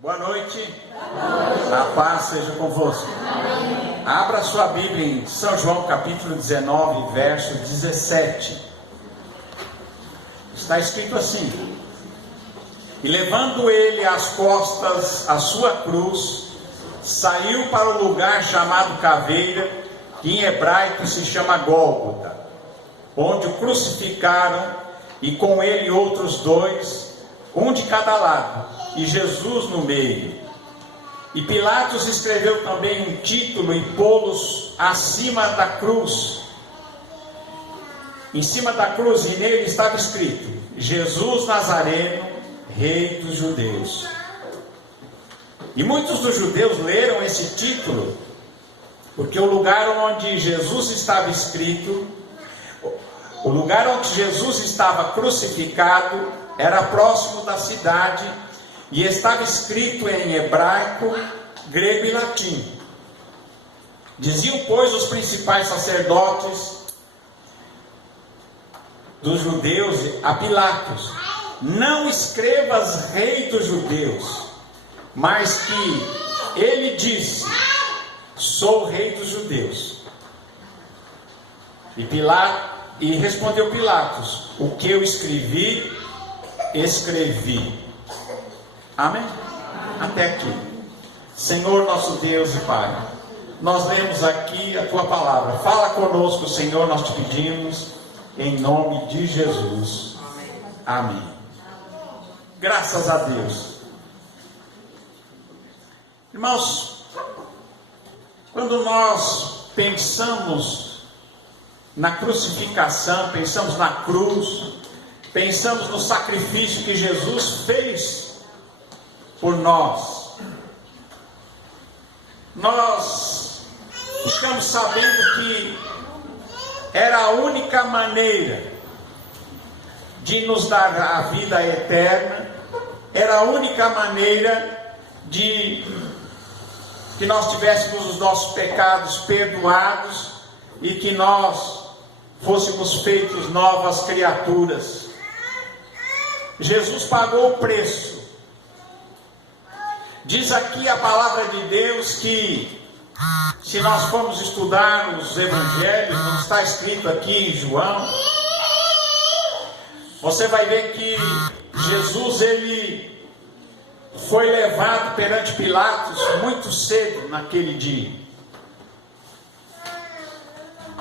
Boa noite. A paz seja convosco. Abra sua Bíblia em São João capítulo 19, verso 17. Está escrito assim: e levando ele às costas a sua cruz, saiu para o lugar chamado Caveira, que em hebraico se chama Gólgota, onde o crucificaram, e com ele outros dois, um de cada lado, e Jesus no meio. E Pilatos escreveu também um título e pô-los acima da cruz. Em cima da cruz, e nele estava escrito: Jesus Nazareno, Rei dos Judeus. E muitos dos judeus leram esse título, porque o lugar onde Jesus estava escrito, o lugar onde Jesus estava crucificado, era próximo da cidade, e estava escrito em hebraico, grego e latim. Diziam, pois, os principais sacerdotes dos judeus a Pilatos: não escrevas Rei dos Judeus, mas que ele disse: sou Rei dos Judeus. E respondeu Pilatos: o que eu escrevi, escrevi. Amém? Até aqui. Senhor nosso Deus e Pai, nós lemos aqui a Tua palavra. Fala conosco, Senhor, nós te pedimos, em nome de Jesus. Amém. Graças a Deus. Irmãos, quando nós pensamos na crucificação, pensamos na cruz, pensamos no sacrifício que Jesus fez por nós ficamos sabendo que era a única maneira de nos dar a vida eterna, era a única maneira de que nós tivéssemos os nossos pecados perdoados e que nós fôssemos feitos novas criaturas. Jesus pagou o preço. Diz aqui a palavra de Deus que, se nós formos estudar os evangelhos, como está escrito aqui em João, você vai ver que Jesus, ele foi levado perante Pilatos muito cedo naquele dia.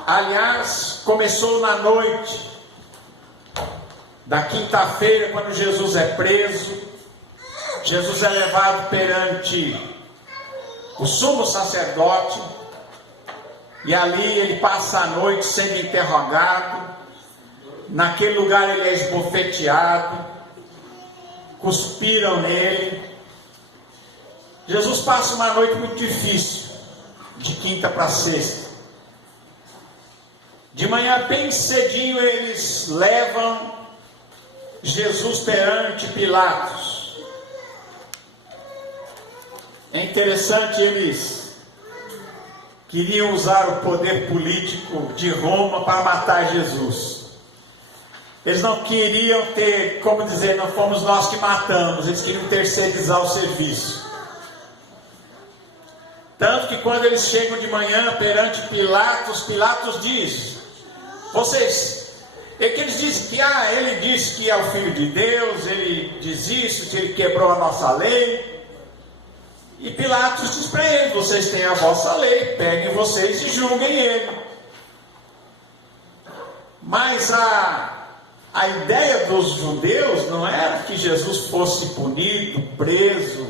Aliás, começou na noite da quinta-feira, quando Jesus é preso. Jesus é levado perante o sumo sacerdote, e ali ele passa a noite sendo interrogado. Naquele lugar ele é esbofeteado, cuspiram nele. Jesus passa uma noite muito difícil, de quinta para sexta. De manhã bem cedinho eles levam Jesus perante Pilatos. É interessante, eles queriam usar o poder político de Roma para matar Jesus. Eles não queriam ter, como dizer, não fomos nós que matamos, eles queriam terceirizar o serviço. Tanto que quando eles chegam de manhã perante Pilatos, Pilatos diz: vocês, é que eles dizem que ele disse que é o Filho de Deus, ele diz isso, que ele quebrou a nossa lei. E Pilatos diz para eles: vocês têm a vossa lei, peguem vocês e julguem ele. Mas a ideia dos judeus não era que Jesus fosse punido, preso.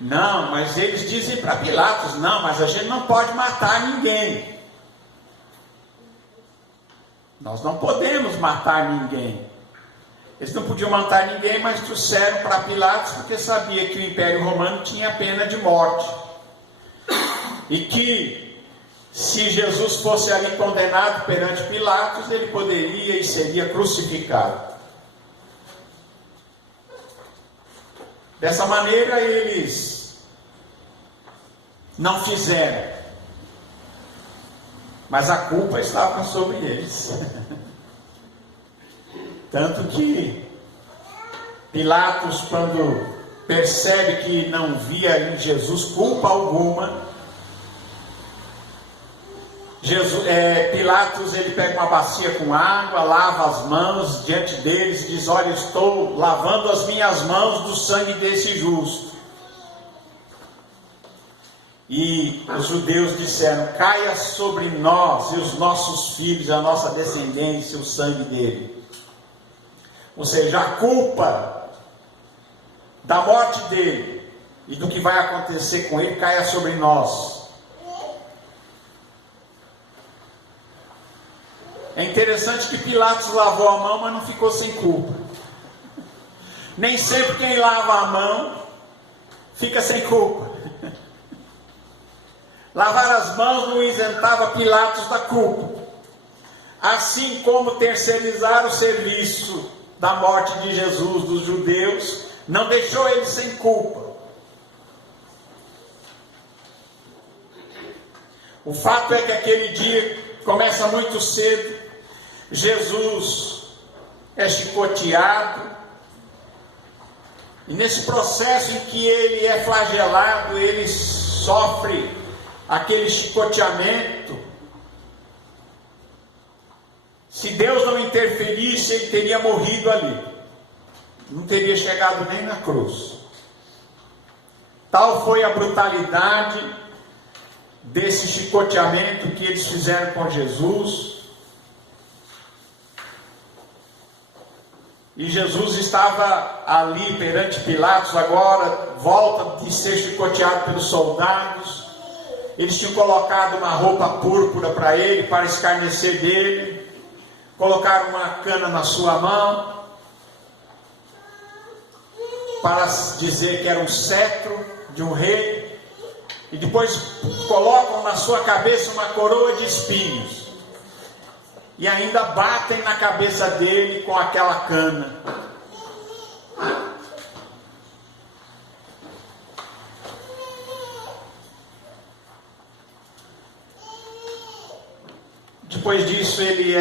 Não, mas eles dizem para Pilatos: não, mas a gente não pode matar ninguém. Nós não podemos matar ninguém. Eles não podiam matar ninguém, mas trouxeram para Pilatos, porque sabia que o Império Romano tinha pena de morte. E que, se Jesus fosse ali condenado perante Pilatos, ele poderia e seria crucificado. Dessa maneira, eles não fizeram. Mas a culpa estava sobre eles. Tanto que Pilatos, quando percebe que não via em Jesus culpa alguma, Pilatos ele pega uma bacia com água, lava as mãos diante deles e diz: olha, estou lavando as minhas mãos do sangue desse justo. E os judeus disseram: caia sobre nós e os nossos filhos, a nossa descendência, o sangue dele. Ou seja, a culpa da morte dele e do que vai acontecer com ele caia sobre nós. É interessante que Pilatos lavou a mão, mas não ficou sem culpa. Nem sempre quem lava a mão fica sem culpa. Lavar as mãos não isentava Pilatos da culpa. Assim como terceirizar o serviço da morte de Jesus dos judeus não deixou ele sem culpa. O fato é que aquele dia começa muito cedo. Jesus é chicoteado, e nesse processo em que ele é flagelado, ele sofre aquele chicoteamento. Se Deus não interferisse, ele teria morrido ali, não teria chegado nem na cruz. Tal foi a brutalidade desse chicoteamento que eles fizeram com Jesus. E Jesus estava ali perante Pilatos, agora volta de ser chicoteado pelos soldados. Eles tinham colocado uma roupa púrpura para ele, para escarnecer dele. Colocaram uma cana na sua mão, para dizer que era um cetro de um rei. E depois colocam na sua cabeça uma coroa de espinhos. E ainda batem na cabeça dele com aquela cana. Depois disso ele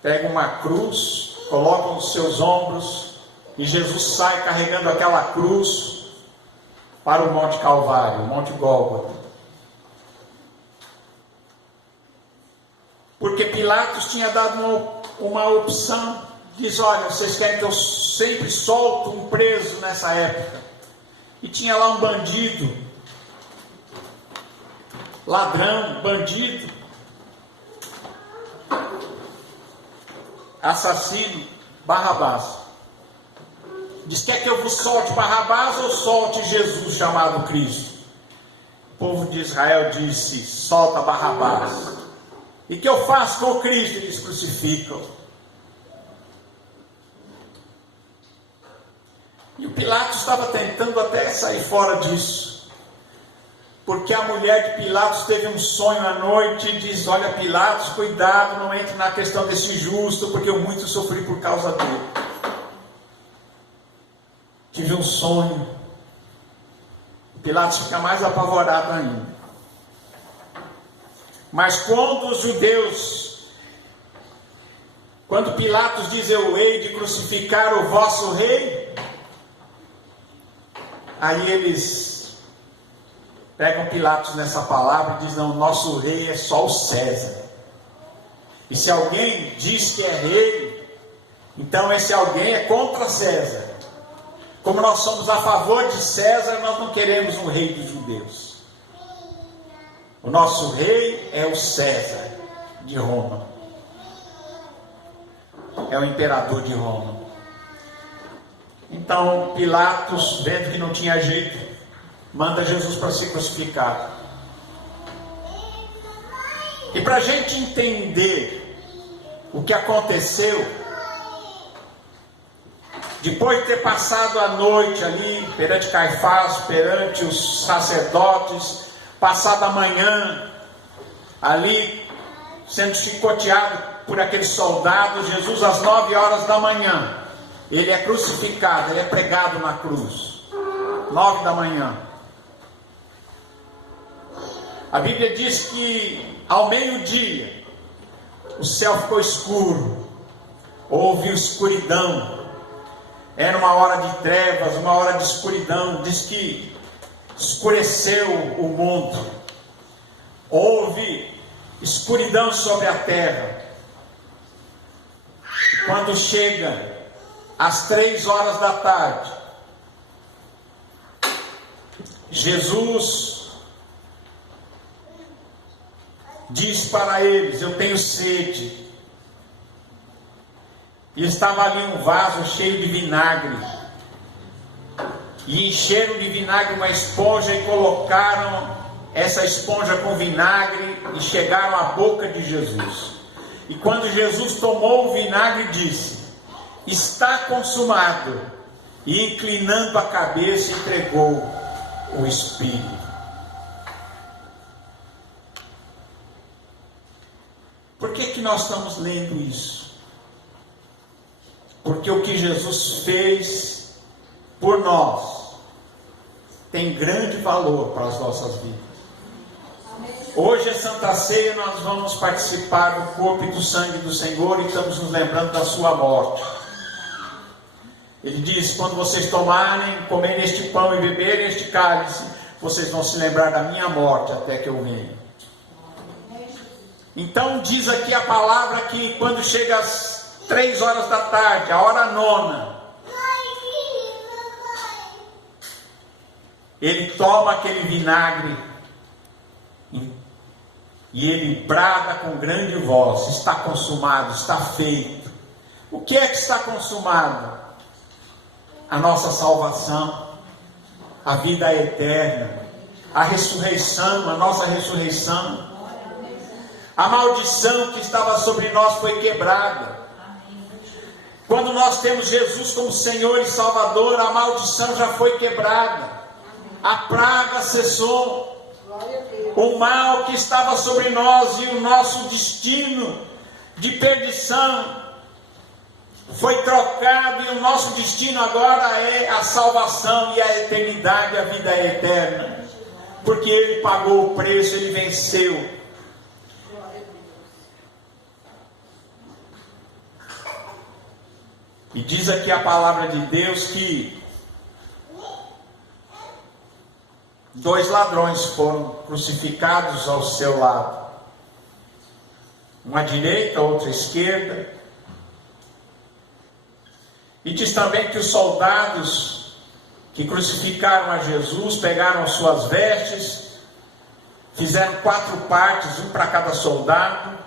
pega uma cruz, coloca nos seus ombros, e Jesus sai carregando aquela cruz para o Monte Calvário, o Monte Gólgota. Porque Pilatos tinha dado uma opção. Diz: olha, vocês querem que eu sempre solte um preso nessa época? E tinha lá um bandido, ladrão, bandido, assassino, Barrabás. Diz: quer que eu vos solte Barrabás ou solte Jesus chamado Cristo? O povo de Israel disse: solta Barrabás. E que eu faço com o Cristo? Eles crucificam. E o Pilatos estava tentando até sair fora disso, porque a mulher de Pilatos teve um sonho à noite e diz: olha, Pilatos, cuidado, não entre na questão desse justo, porque eu muito sofri por causa dele. Tive um sonho. Pilatos fica mais apavorado ainda. Mas quando Pilatos diz: eu hei de crucificar o vosso rei, aí eles pegam Pilatos nessa palavra e dizem: não, nosso rei é só o César. E se alguém diz que é rei, então esse alguém é contra César. Como nós somos a favor de César, nós não queremos um rei dos judeus. O nosso rei é o César de Roma. É o imperador de Roma. Então Pilatos, vendo que não tinha jeito, manda Jesus para ser crucificado. E para a gente entender o que aconteceu, depois de ter passado a noite ali perante Caifás, perante os sacerdotes, passado a manhã ali sendo chicoteado por aqueles soldados, Jesus às 9 horas da manhã, ele é crucificado, ele é pregado na cruz, 9 da manhã. A Bíblia diz que ao meio-dia o céu ficou escuro, houve escuridão, Era uma hora de trevas, uma hora de escuridão. Diz que escureceu o mundo. Houve escuridão sobre a terra. Quando chega às 3 horas da tarde, Jesus diz para eles: eu tenho sede. E estava ali um vaso cheio de vinagre. E encheram de vinagre uma esponja e colocaram essa esponja com vinagre e chegaram à boca de Jesus. E quando Jesus tomou o vinagre, disse: está consumado. E inclinando a cabeça, entregou o Espírito. Por que nós estamos lendo isso? Porque o que Jesus fez por nós tem grande valor para as nossas vidas. Hoje é Santa Ceia, nós vamos participar do corpo e do sangue do Senhor e estamos nos lembrando da sua morte. Ele diz: quando vocês tomarem, comerem este pão e beberem este cálice, vocês vão se lembrar da minha morte até que eu venha. Então diz aqui a palavra que quando chega às 3 horas da tarde, a hora 9, ele toma aquele vinagre e ele brada com grande voz: está consumado, está feito. O que é que está consumado? A nossa salvação, a vida eterna, a ressurreição, a nossa ressurreição. A maldição que estava sobre nós foi quebrada. Quando nós temos Jesus como Senhor e Salvador, a maldição já foi quebrada. A praga cessou. O mal que estava sobre nós e o nosso destino de perdição foi trocado, e o nosso destino agora é a salvação e a eternidade, a vida eterna. Porque Ele pagou o preço, Ele venceu. E diz aqui a palavra de Deus que 2 ladrões foram crucificados ao seu lado. Um à direita, outro à esquerda. E diz também que os soldados que crucificaram a Jesus pegaram suas vestes, fizeram 4 partes, um para cada soldado.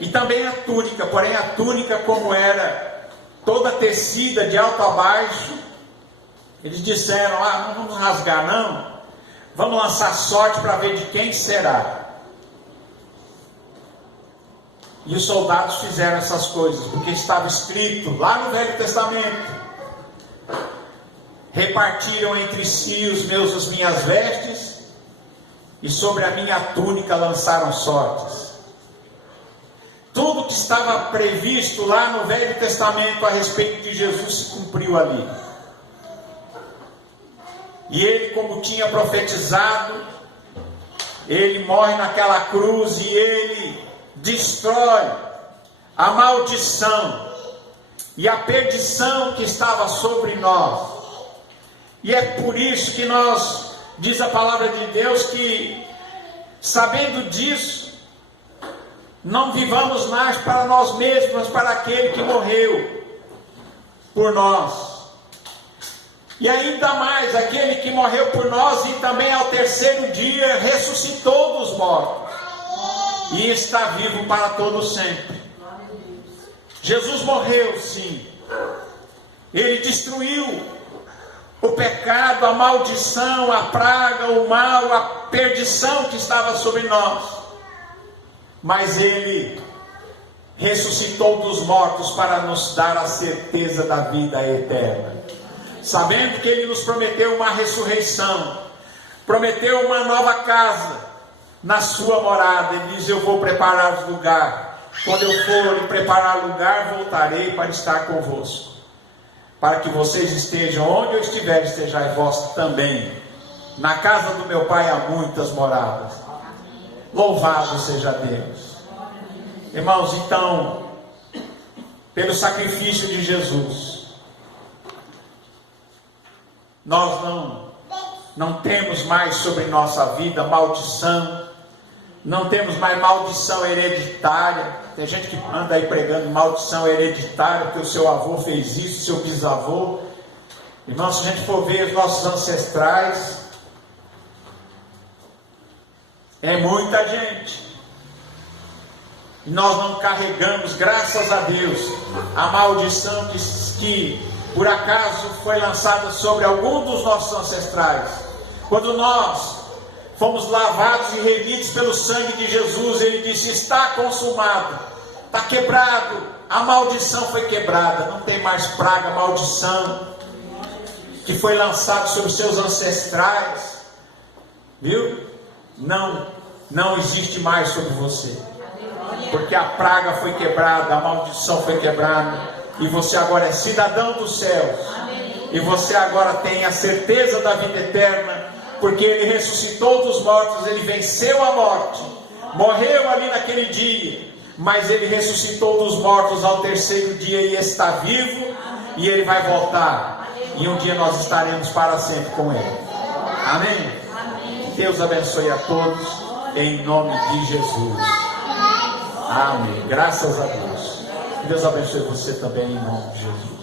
E também a túnica, porém a túnica, como era toda tecida de alto a baixo, eles disseram: não vamos rasgar não, vamos lançar sorte para ver de quem será. E os soldados fizeram essas coisas, porque estava escrito lá no Velho Testamento: repartiram entre si as minhas vestes, e sobre a minha túnica lançaram sortes. Tudo que estava previsto lá no Velho Testamento a respeito de Jesus se cumpriu ali. E ele, como tinha profetizado, ele morre naquela cruz e ele destrói a maldição e a perdição que estava sobre nós. E é por isso que nós, diz a palavra de Deus, que sabendo disso, não vivamos mais para nós mesmos, mas para aquele que morreu por nós. E ainda mais, aquele que morreu por nós e também ao 3º dia ressuscitou dos mortos. E está vivo para todo sempre. Jesus morreu, sim. Ele destruiu o pecado, a maldição, a praga, o mal, a perdição que estava sobre nós. Mas Ele ressuscitou dos mortos para nos dar a certeza da vida eterna. Sabendo que Ele nos prometeu uma ressurreição, prometeu uma nova casa na sua morada. Ele diz: eu vou preparar lugar. Quando eu for preparar lugar, voltarei para estar convosco, para que vocês estejam onde eu estiver, estejais vós também. Na casa do meu Pai há muitas moradas. Louvado seja Deus. Irmãos, então, pelo sacrifício de Jesus, nós não temos mais sobre nossa vida maldição, não temos mais maldição hereditária. Tem gente que anda aí pregando maldição hereditária, porque o seu avô fez isso, seu bisavô. Irmão, se a gente for ver os nossos ancestrais, é muita gente. E nós não carregamos, graças a Deus, a maldição que por acaso foi lançada sobre algum dos nossos ancestrais. Quando nós fomos lavados e remidos pelo sangue de Jesus, Ele disse: está consumado, está quebrado, a maldição foi quebrada, não tem mais praga, maldição que foi lançada sobre os seus ancestrais, viu? Não existe mais sobre você, porque a praga foi quebrada, a maldição foi quebrada, e você agora é cidadão dos céus, e você agora tem a certeza da vida eterna, porque Ele ressuscitou dos mortos, Ele venceu a morte, morreu ali naquele dia, mas Ele ressuscitou dos mortos ao terceiro dia e está vivo, e Ele vai voltar, e um dia nós estaremos para sempre com Ele. Amém? Deus abençoe a todos, em nome de Jesus. Amém. Graças a Deus. Deus abençoe você também, em nome de Jesus.